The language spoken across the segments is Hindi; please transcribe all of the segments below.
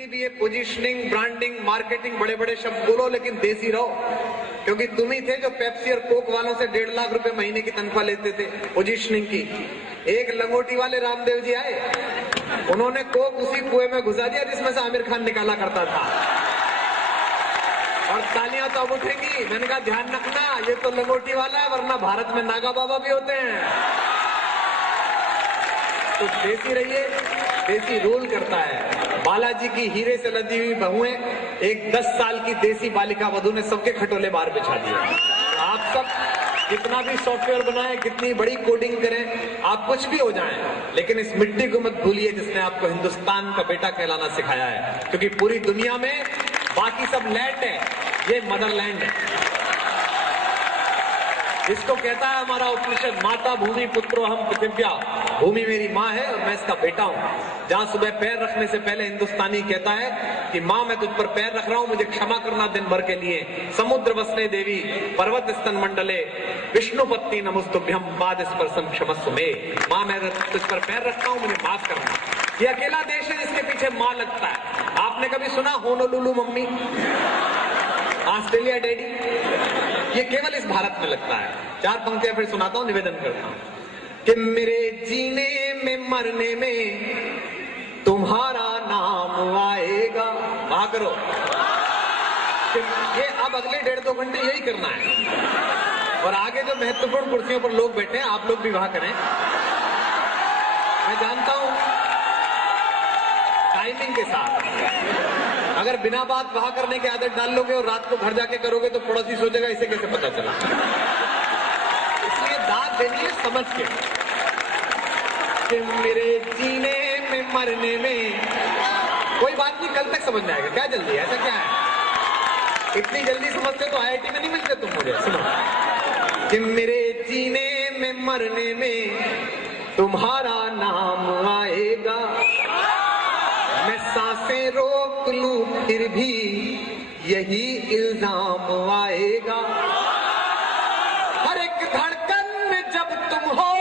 भी ये पोजीशनिंग, ब्रांडिंग, मार्केटिंग बड़े बड़े शब्द बोलो, लेकिन देसी रहो, क्योंकि तुम ही थे जो पेप्सी और कोक वालों से 1.5 लाख रुपए महीने की तनख्वाह लेते थे पोजीशनिंग की। एक लंगोटी वाले रामदेव जी आए, उन्होंने कोक उसी कुएं में घुसा दिया जिसमें से आमिर खान निकाला करता था, और तालियां तो अब उठेंगी। मैंने कहा ध्यान रखना, ये तो लंगोटी वाला है, वरना भारत में नागा बाबा भी होते हैं। तो देसी रहिए, देसी रूल करता है। बालाजी की हीरे से लदी हुई बहुएं, एक 10 साल की देसी बालिका वधु ने सबके खटोले बाहर बिछा दिए। आप सब कितना भी सॉफ्टवेयर बनाएं, कितनी बड़ी कोडिंग करें, आप कुछ भी हो जाएं, लेकिन इस मिट्टी को मत भूलिए जिसने आपको हिंदुस्तान का बेटा कहलाना सिखाया है, क्योंकि पूरी दुनिया में बाकी सब लैंड है, ये मदरलैंड है। इसको कहता है हमारा उपनिषद, माता भूमि पुत्रो हम पृथिव्या। भूमि मेरी माँ है और मैं इसका बेटा हूँ। जहाँ सुबह पैर रखने से पहले हिंदुस्तानी कहता है कि माँ मैं तुझ पर पैर रख रहा हूँ, मुझे क्षमा करना दिन भर के लिए। समुद्र वसने देवी पर्वत स्तन मंडले विष्णु पत्नी नमस्तुभ्यम पाद स्पर्शम क्षमस्व मे। माँ मैं तुझ पर पैर रखता हूँ, मुझे माफ करना। ये अकेला देश है जिसके पीछे माँ लगता है। आपने कभी सुना होनोलुलु मम्मी, ऑस्ट्रेलिया डैडी? ये केवल इस भारत में लगता है। 4 पंक्तियां फिर सुनाता हूं, निवेदन करता हूं कि मेरे जीने में मरने में तुम्हारा नाम आएगा। वहां करो ये, अब अगले 1.5-2 घंटे यही करना है। और आगे जो महत्वपूर्ण कुर्सियों पर लोग बैठे हैं, आप लोग भी वहां करें। मैं जानता हूं टाइमिंग के साथ, अगर बिना बात वहां करने की आदत डाल लोगे और रात को घर जाके करोगे तो पड़ोसी सोचेगा इसे कैसे पता चला। इसलिए दाद देनी है समझ के कि मेरे जीने में मरने में कोई बात नहीं, कल तक समझ में आएगा। क्या जल्दी है, ऐसा क्या है? इतनी जल्दी समझते तो IIT में नहीं मिलते तुम मुझे। सुनो कि मेरे जीने में मरने में तुम्हारा नाम आएगा, मैं सांसें रोक लूं फिर भी यही इल्जाम आएगा। हर एक धड़कन में जब तुम हो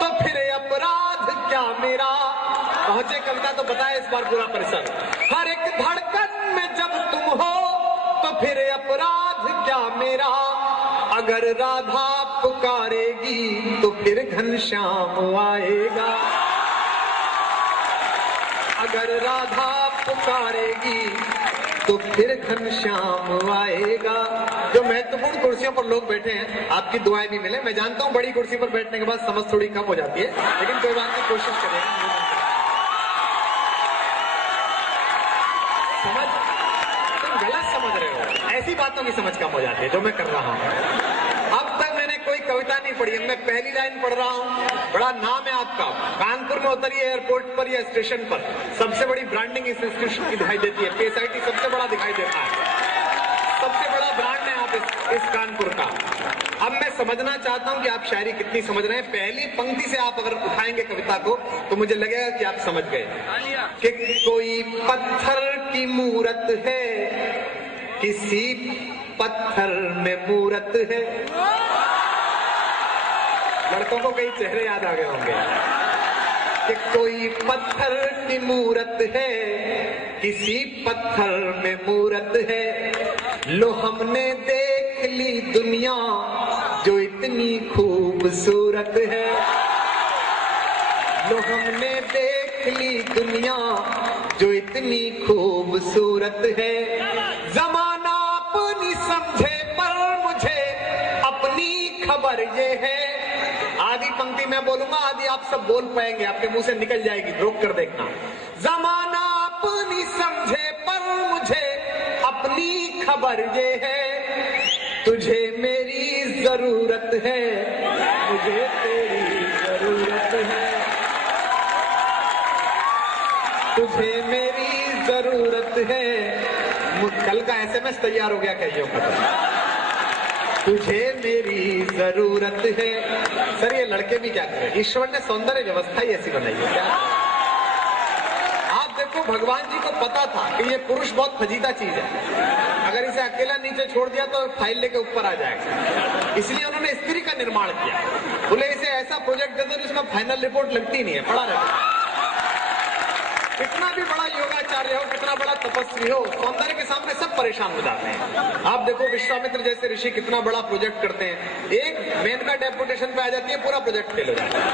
तो फिर अपराध क्या मेरा। पहुंचे कविता तो बताए इस बार पूरा परिसर। हर एक धड़कन में जब तुम हो तो फिर अपराध क्या मेरा। अगर राधा पुकारेगी तो फिर घनश्याम आएगा। अगर राधा पुकारेगी तो फिर घनश्याम आएगा। जो महत्वपूर्ण कुर्सियों पर लोग बैठे हैं, आपकी दुआएं भी मिले। मैं जानता हूं बड़ी कुर्सी पर बैठने के बाद समझ थोड़ी कम हो जाती है, लेकिन कोई बात नहीं, कोशिश करें। समझ तुम गलत समझ रहे हो, ऐसी बातों की समझ कम हो जाती है जो मैं कर रहा हूं। अब तक मैंने कोई कविता नहीं पढ़ी है, मैं पहली लाइन पढ़ रहा हूं। बड़ा नाम है आपका, कानपुर में उतरिए एयरपोर्ट पर या स्टेशन पर, सबसे बड़ी ब्रांडिंग इस इंस्टीट्यूशन की दिखाई देती है। PSIT सबसे बड़ा दिखाई देता है, सबसे बड़ा ब्रांड है आप इस कानपुर का। अब मैं समझना चाहता हूं कि आप शायरी कितनी समझ रहे हैं। पहली पंक्ति से आप अगर उठाएंगे कविता को तो मुझे लगेगा कि आप समझ गए कि कोई पत्थर की मूरत है, किसी पत्थर में मूरत है। लड़कों को कई चेहरे याद आ गए होंगे कि कोई पत्थर की मूरत है, किसी पत्थर में मूरत है। लो हमने देख ली दुनिया जो इतनी खूबसूरत है। लो हमने देख ली दुनिया जो इतनी खूबसूरत है। जमाना अपनी समझे पर मुझे अपनी खबर ये है। आधी पंक्ति मैं बोलूंगा, आधी आप सब बोल पाएंगे, आपके मुंह से निकल जाएगी, रोक कर देखना। जमाना अपनी समझे पर मुझे अपनी खबर ये है। तुझे मेरी जरूरत है, मुझे तेरी जरूरत है। तुझे मेरी जरूरत है। कल का SMS तैयार हो गया, कहियो खत्म। तुझे मेरी जरूरत है। सर ये लड़के भी क्या करें, ईश्वर ने सौंदर्य व्यवस्था ही ऐसी बनाई है। क्या आप देखो, भगवान जी को पता था कि ये पुरुष बहुत फजीदा चीज है, अगर इसे अकेला नीचे छोड़ दिया तो फाइल लेके ऊपर आ जाएगा। इसलिए उन्होंने स्त्री का निर्माण किया। बोले इसे ऐसा प्रोजेक्ट दे दो जिसमें फाइनल रिपोर्ट लगती नहीं है, पड़ा रहता। कितना भी बड़ा योगाचार्य हो, कितना बड़ा तपस्वी हो, सौंदर्य के सामने सब परेशान हो जाते हैं। आप देखो विश्वामित्र जैसे ऋषि कितना बड़ा प्रोजेक्ट करते हैं, एक मेनका डेपुटेशन पे आ जाती है, पूरा प्रोजेक्ट फेल हो जाता है।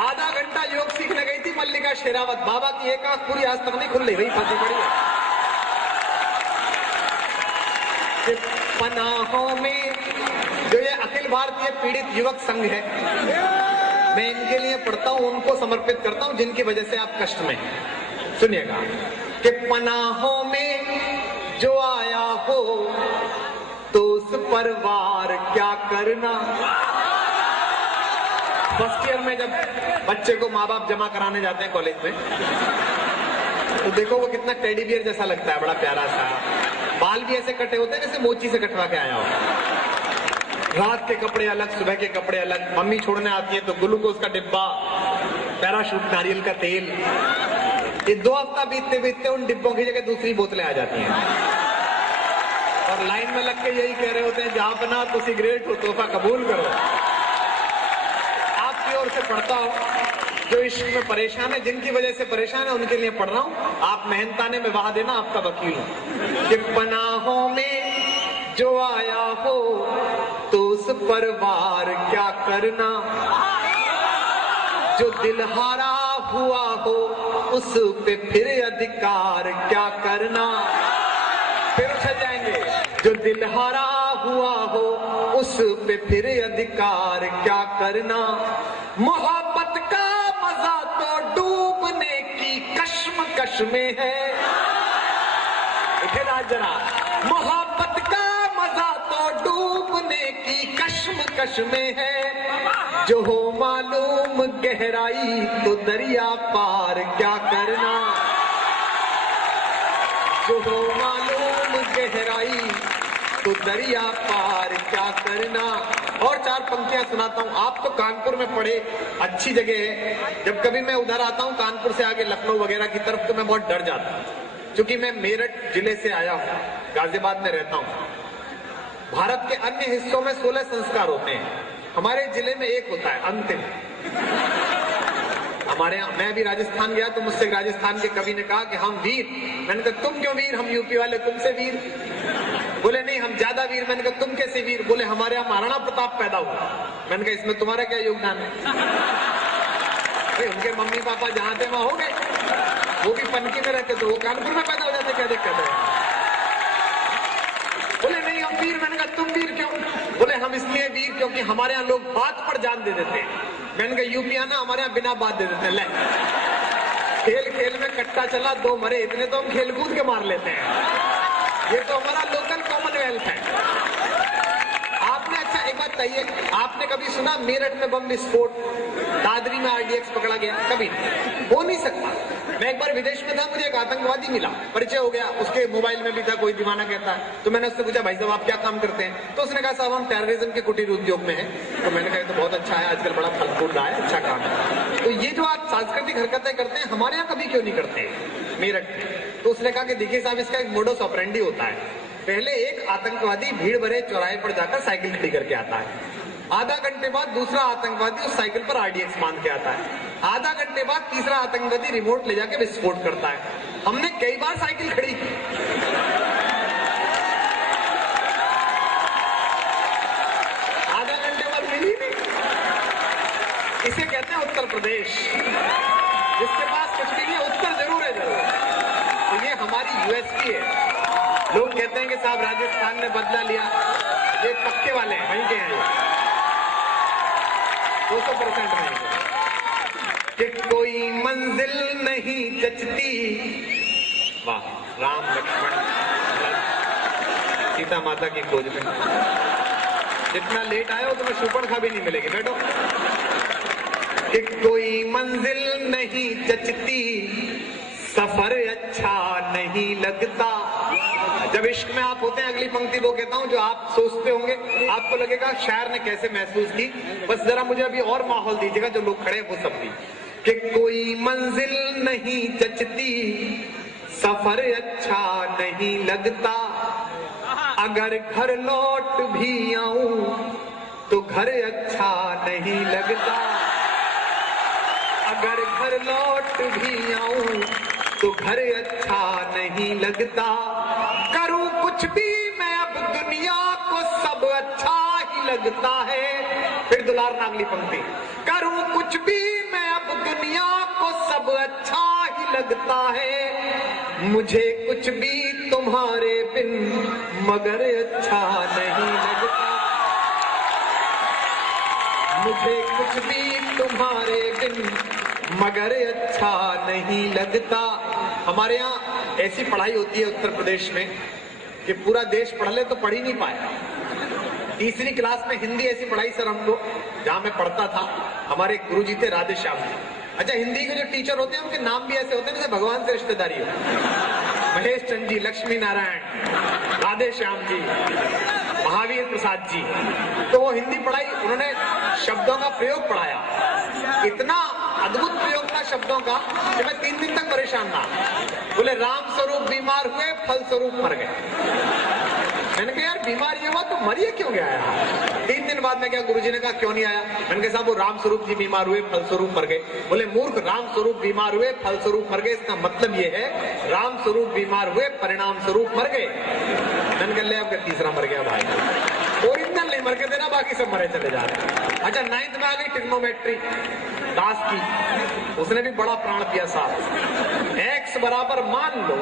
आधा घंटा योग सीखने गई थी मल्लिका शेरावत, बाबा की एक आंख पूरी आज तक नहीं खुल रही, वही फंसी पड़ी है। पनाहों में जो ये अखिल भारतीय पीड़ित युवक संघ है, मैं इनके लिए पढ़ता हूं, उनको समर्पित करता हूं जिनकी वजह से आप कष्ट में हैं। सुनिएगा कि पनाहों में जो आया हो तो उस पर वार क्या करना। फर्स्ट ईयर में जब बच्चे को माँ बाप जमा कराने जाते हैं कॉलेज में, तो देखो वो कितना टेडी बियर जैसा लगता है, बड़ा प्यारा सा, बाल भी ऐसे कटे होते हैं जैसे मोची से कटवा के आया हो। रात के कपड़े अलग, सुबह के कपड़े अलग, मम्मी छोड़ने आती है तो ग्लूकोज का डिब्बा, पैराशूट, नारियल का तेल। ये 2 हफ्ता बीतते बीतते उन डिब्बों की जगह दूसरी बोतलें आ जाती हैं और लाइन में लग के यही कह रहे होते हैं, जहां बना तो सिगरेट हो, तोहफा कबूल करो। आपकी ओर से पढ़ता हूं, जो इश्क में परेशान है, जिनकी वजह से परेशान है, उनके लिए पढ़ रहा हूं। आप मेहनताने में बहा देना, आपका वकील हूं। कि पनाहों में जो आया हो तो उस पर वार क्या करना। जो दिल हारा हुआ हो उस पे फिर अधिकार क्या करना। फिर उछल जाएंगे। जो दिल हारा हुआ हो उस पे फिर अधिकार क्या करना। मोहब्बत का मजा तो डूबने की कश्मकश में है। जरा मोहब्बत का मजा तो डूबने की कश्मकश में है। जो हो मालूम गहराई तो दरिया पार क्या करना। जो हो मालूम गहराई तो दरिया पार क्या करना। और 4 पंक्तियां सुनाता हूं। आप तो कानपुर में पढ़े, अच्छी जगह है। जब कभी मैं उधर आता हूं कानपुर से आगे लखनऊ वगैरह की तरफ, तो मैं बहुत डर जाता हूं, क्योंकि मैं मेरठ जिले से आया हूं, गाजियाबाद में रहता हूं। भारत के अन्य हिस्सों में 16 संस्कार होते हैं, हमारे जिले में एक होता है, अंतिम। हमारे यहाँ, मैं अभी राजस्थान गया तो मुझसे राजस्थान के कवि ने कहा कि हम वीर। मैंने कहा तुम क्यों वीर, हम यूपी वाले तुमसे वीर। बोले नहीं हम ज्यादा वीर। मैंने कहा तुम कैसे वीर। बोले हमारे यहाँ महाराणा प्रताप पैदा हुआ। मैंने कहा इसमें तुम्हारा क्या योगदान है। उनके मम्मी पापा जहां थे वहां हो गए, वो भी पनकी में रहते, तो वो कानपुर में पैदा हो जाते, क्या दिक्कत है। बोले नहीं हम वीर। मैंने कहा तुम वीर क्यों। बोले हम इसलिए वीर क्योंकि हमारे यहाँ लोग बात पर जान दे देते हैं। मैंने कहा यूपी आना, हमारे यहाँ बिना बात दे देते हैं। ले खेल खेल में कट्टा चला 2 मरे, इतने तो हम खेल कूद के मार लेते हैं। ये तो हमारा लोकल कॉमनवेल्थ है। आपने, अच्छा एक बात कहिए, आपने कभी सुना मेरठ में बम विस्फोट, दादरी में RDX पकड़ा गया? कभी नहीं, हो नहीं सकता। मैं एक बार विदेश में था, मुझे एक आतंकवादी मिला, परिचय हो गया, उसके मोबाइल में भी था कोई दीवाना कहता है। तो मैंने उससे पूछा भाई साहब आप क्या काम करते हैं। तो उसने कहा साहब हम टेररिज्म के कुटीर उद्योग में हैं। तो मैंने कहा तो बहुत अच्छा है, आजकल बड़ा फल फूल रहा है, अच्छा काम है। तो ये जो आप सांस्कृतिक हरकतें करते हैं, हमारे यहाँ कभी क्यों नहीं करते मेरठ में। तो उसने कहा कि देखिए साहब इसका एक मोडस ऑपरेंडी होता है। पहले एक आतंकवादी भीड़ भरे चौराहे पर जाकर साइकिल खड़ी करके आता है, आधा घंटे बाद दूसरा आतंकवादी उस साइकिल पर RDX मान के आता है, आधा घंटे बाद तीसरा आतंकवादी रिमोट ले जाके विस्फोट करता है। हमने कई बार साइकिल खड़ी की। आधा घंटे बाद मिली नहीं। इसे कहते हैं उत्तर प्रदेश, जिसके पास कुछ भी नहीं है, उत्तर जरूर है जरूर। तो ये हमारी USP है। लोग कहते हैं कि साहब राजस्थान ने बदला लिया, ये पक्के वाले हैं, वहीं के हैं 200% रहेंगे। कि कोई मंजिल नहीं जचती। वाह, राम लक्ष्मण सीता माता की खोज में। जितना लेट आए हो तुम्हें शूर्पणखा भी नहीं मिलेगी, बैठो। कि कोई मंजिल नहीं जचती, सफर अच्छा नहीं लगता। जब इश्क में आप होते हैं, अगली पंक्ति वो कहता हूं जो आप सोचते होंगे, आपको लगेगा शायर ने कैसे महसूस की। बस जरा मुझे अभी और माहौल दीजिएगा, जो लोग खड़े हैं वो सब भी। कि कोई मंजिल नहीं जचती, सफर अच्छा नहीं लगता। अगर घर लौट भी आऊं तो घर अच्छा नहीं लगता। अगर घर लौट भी आऊं तो घर अच्छा नहीं लगता, करूं कुछ भी मैं अब दुनिया को सब अच्छा ही लगता है। फिर दुलार नागली पंक्ति, करूं कुछ भी मैं अब दुनिया को सब अच्छा ही लगता है, मुझे कुछ भी तुम्हारे बिन मगर अच्छा नहीं लगता, मुझे कुछ भी तुम्हारे बिन मगर अच्छा नहीं लगता। हमारे यहाँ ऐसी पढ़ाई होती है उत्तर प्रदेश में कि पूरा देश पढ़ ले तो पढ़ ही नहीं पाए। तीसरी क्लास में हिंदी ऐसी पढ़ाई सर हमको, जहां मैं पढ़ता था, हमारे गुरुजी थे राधे श्याम जी। अच्छा, हिंदी के जो टीचर होते हैं उनके नाम भी ऐसे होते हैं जैसे भगवान से रिश्तेदारी हो। महेश चंद जी, लक्ष्मी नारायण, राधे श्याम जी, महावीर प्रसाद जी। तो वो हिंदी पढ़ाई, उन्होंने शब्दों का प्रयोग पढ़ाया, इतना अद्भुत प्रयोग था शब्दों का कि मैं 3 दिन तक परेशान था। बोले राम स्वरूप बीमार हुए, फल स्वरूप मर गए। मैंने कहा यार बीमार ये हुआ तो मरिए क्यों गया यार? 3 दिन बाद में क्या, गुरुजी ने कहा क्यों नहीं आया? मैंने कहा साहब वो राम स्वरूप जी बीमार हुए, फल स्वरूप मर गए। बोले मूर्ख, राम स्वरूप बीमार हुए, फल स्वरूप मर गए, इसका मतलब ये है राम स्वरूप बीमार हुए, परिणाम स्वरूप मर गए। मैंने कहा ले अब तीसरा मर गया भाई, ओरिजिनल नहीं मर के देना, बाकी सब मरे चले जा रहे। अच्छा, 9th में आ गई ट्रिग्नोमेट्री दास की, उसने भी बड़ा प्राण पिया साहब। एक्स बराबर मान लो,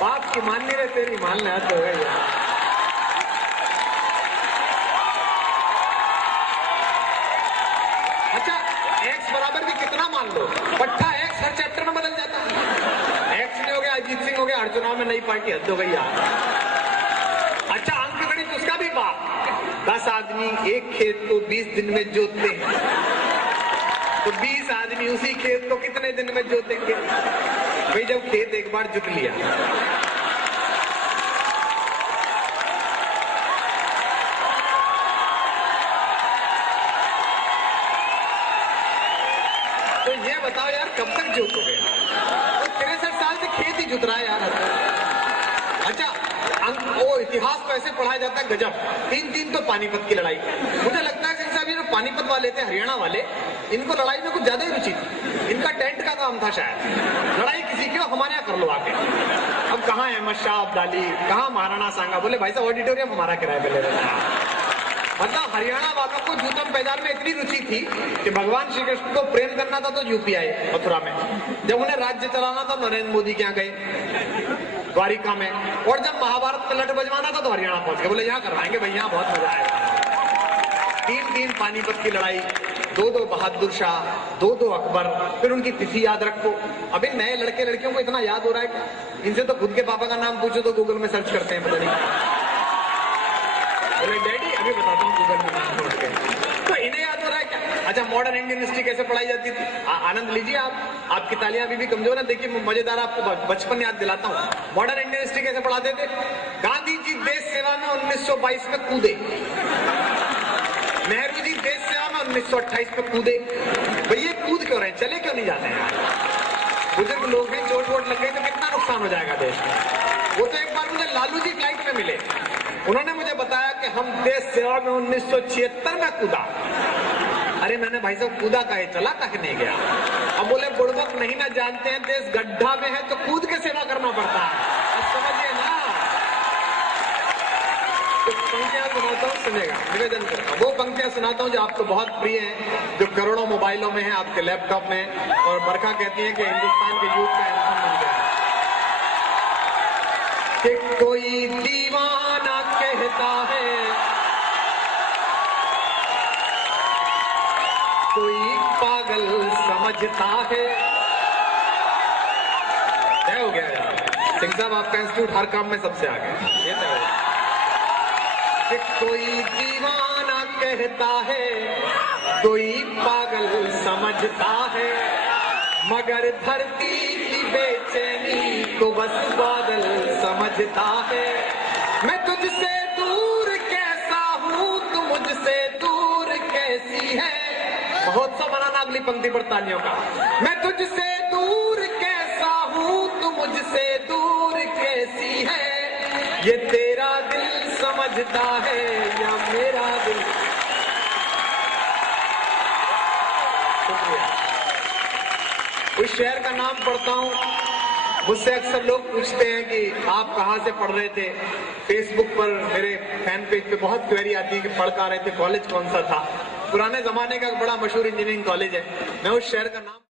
बाप की माननी रहे तेरी मानना है तो है यार। अच्छा, एक्स बराबर भी कितना मान लो, पट्टा एक्स हर चैप्टर में बदल जाता है। एक्स ने हो गया अजीत सिंह हो गया, हर चुनाव में नई पार्टी, हद हो गई यार। अच्छा, अंक गणित उसका भी बाप, 10 आदमी एक खेत को 20 दिन में जोतते हैं, तो 20 आदमी उसी खेत को कितने दिन में जोतेंगे भाई? जब खेत एक बार जुत लिया, तो ये बताओ यार कब तक जोतोगे? तो 63 साल से खेत ही जुत रहा है यार। अच्छा, वो इतिहास तो ऐसे पढ़ाया जाता है गजब। 3 तो पानीपत की लड़ाई, मुझे लगता है कि साहब ये जो पानीपत वाले थे, हरियाणा वाले, इनको लड़ाई में कुछ ज्यादा ही रुचि थी। इनका टेंट का काम था शायद, लड़ाई किसी की हमारे यहाँ कर लो आके। अब कहाँ अहमद शाह अब्दाली, कहाँ महाराणा सांगा, बोले भाई साहब ऑडिटोरियम हमारा किराए पे ले रहे हैं। मतलब हरियाणा वालों को जूतम पैजार में इतनी रुचि थी कि भगवान श्री कृष्ण को प्रेम करना था तो यूपी आए मथुरा में, जब उन्हें राज्य चलाना था नरेंद्र मोदी के यहाँ गए द्वारिका में, और जब महाभारत में लट बजवाना था तो हरियाणा पहुंच गए, बोले यहाँ करवाएंगे भाई, यहाँ बहुत मजा आएगा। 3 पानीपत की लड़ाई, 2 बहादुर शाह, 2 अकबर, फिर उनकी तिथि याद रखो। अभी नए लड़के लड़कियों को इतना याद हो रहा है कि इनसे तो खुद के पापा का नाम पूछो तो गूगल में सर्च करते हैं, पता नहीं। बोले डैडी अभी बताता हूँ गूगल में नाम खोज के, तो इन्हें याद हो रहा है क्या? अच्छा, मॉडर्न इंडियन हिस्ट्री कैसे पढ़ाई जाती थी? आनंद लीजिए आप, आपकी तालियां अभी भी कमजोर है। देखिए मजेदार, आपको बचपन याद दिलाता हूँ। मॉडर्न इंडियन हिस्ट्री कैसे पढ़ाते थे? गांधी जी देश सेवा में 1922 में कूदे, नेहरू जी देश सेवा में 1928 में कूदे। भाई ये कूद क्यों रहे, चले क्यों नहीं जाते हैं? बुजुर्ग लोग हैं, चोट वोट लग गई तो कितना नुकसान हो जाएगा देश में। वो तो एक बार मुझे लालू जी फ्लाइट में मिले, उन्होंने मुझे बताया कि हम देश सेवा में 1976 में कूदा। अरे मैंने भाई साहब कूदा काहे, चला काहे नहीं गया? अब बोले बुड़बक नहीं ना जानते हैं, देश गड्ढा में है तो कूद के सेवा करना पड़ता है, अब समझिए ना। तो पंक्तियां सुनाता हूँ, सुनेगा, निवेदन करता हूँ। वो पंक्तियां सुनाता हूँ जो आपको बहुत प्रिय हैं, जो करोड़ों मोबाइलों में है, आपके लैपटॉप में, और बरखा कहती है कि हिंदुस्तान के यूथ का एंथम बन गया कि कोई दीवाना कहता है, कोई पागल समझता है। तय हो गया यार, सिंह साहब आपका इंस्टीट्यूट हर काम में सबसे आगे, ये तय हो गया कि कोई दीवाना कहता है, कोई पागल समझता है, मगर धरती की बेचैनी को बस बादल समझता है। मैं तुझसे दूर कैसा हूँ, तू मुझसे दूर कैसी है। महोत्सव मनाना अगली पंक्ति पर तालियों का। मैं तुझसे दूर कैसा हूँ, तू मुझसे दूर कैसी है, ये तेरा दिल समझता है या मेरा दिल। शहर का नाम पढ़ता हूँ, मुझसे अक्सर लोग पूछते हैं कि आप कहाँ से पढ़ रहे थे। फेसबुक पर मेरे फैन पेज पे बहुत क्वेरी आती है कि पढ़ कहाँ रहे थे, कॉलेज कौन सा था। पुराने जमाने का बड़ा मशहूर इंजीनियरिंग कॉलेज है। मैं उस शहर का नाम